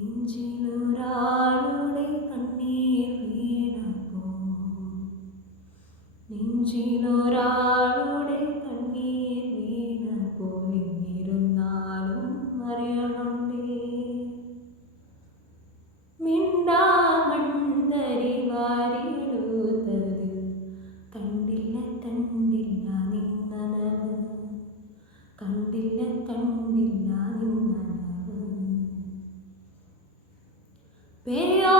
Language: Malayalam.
നെഞ്ചിലൊരാളുടെ കണ്ണീർ വീണപ്പോൾ നെഞ്ചിലൊരാളുടെ കണ്ണീർ വീണപ്പോൾ എന്നിരുന്നാലും അറിയണേ മിണ്ടാമണ്ടരി വാരിയെടുത്തതിൽ കണ്ടില്ല കണ്ടില്ല നിന്നനവ് കണ്ടില്ല കണ്ടില്ല നിന്നനവ് പെരിയോ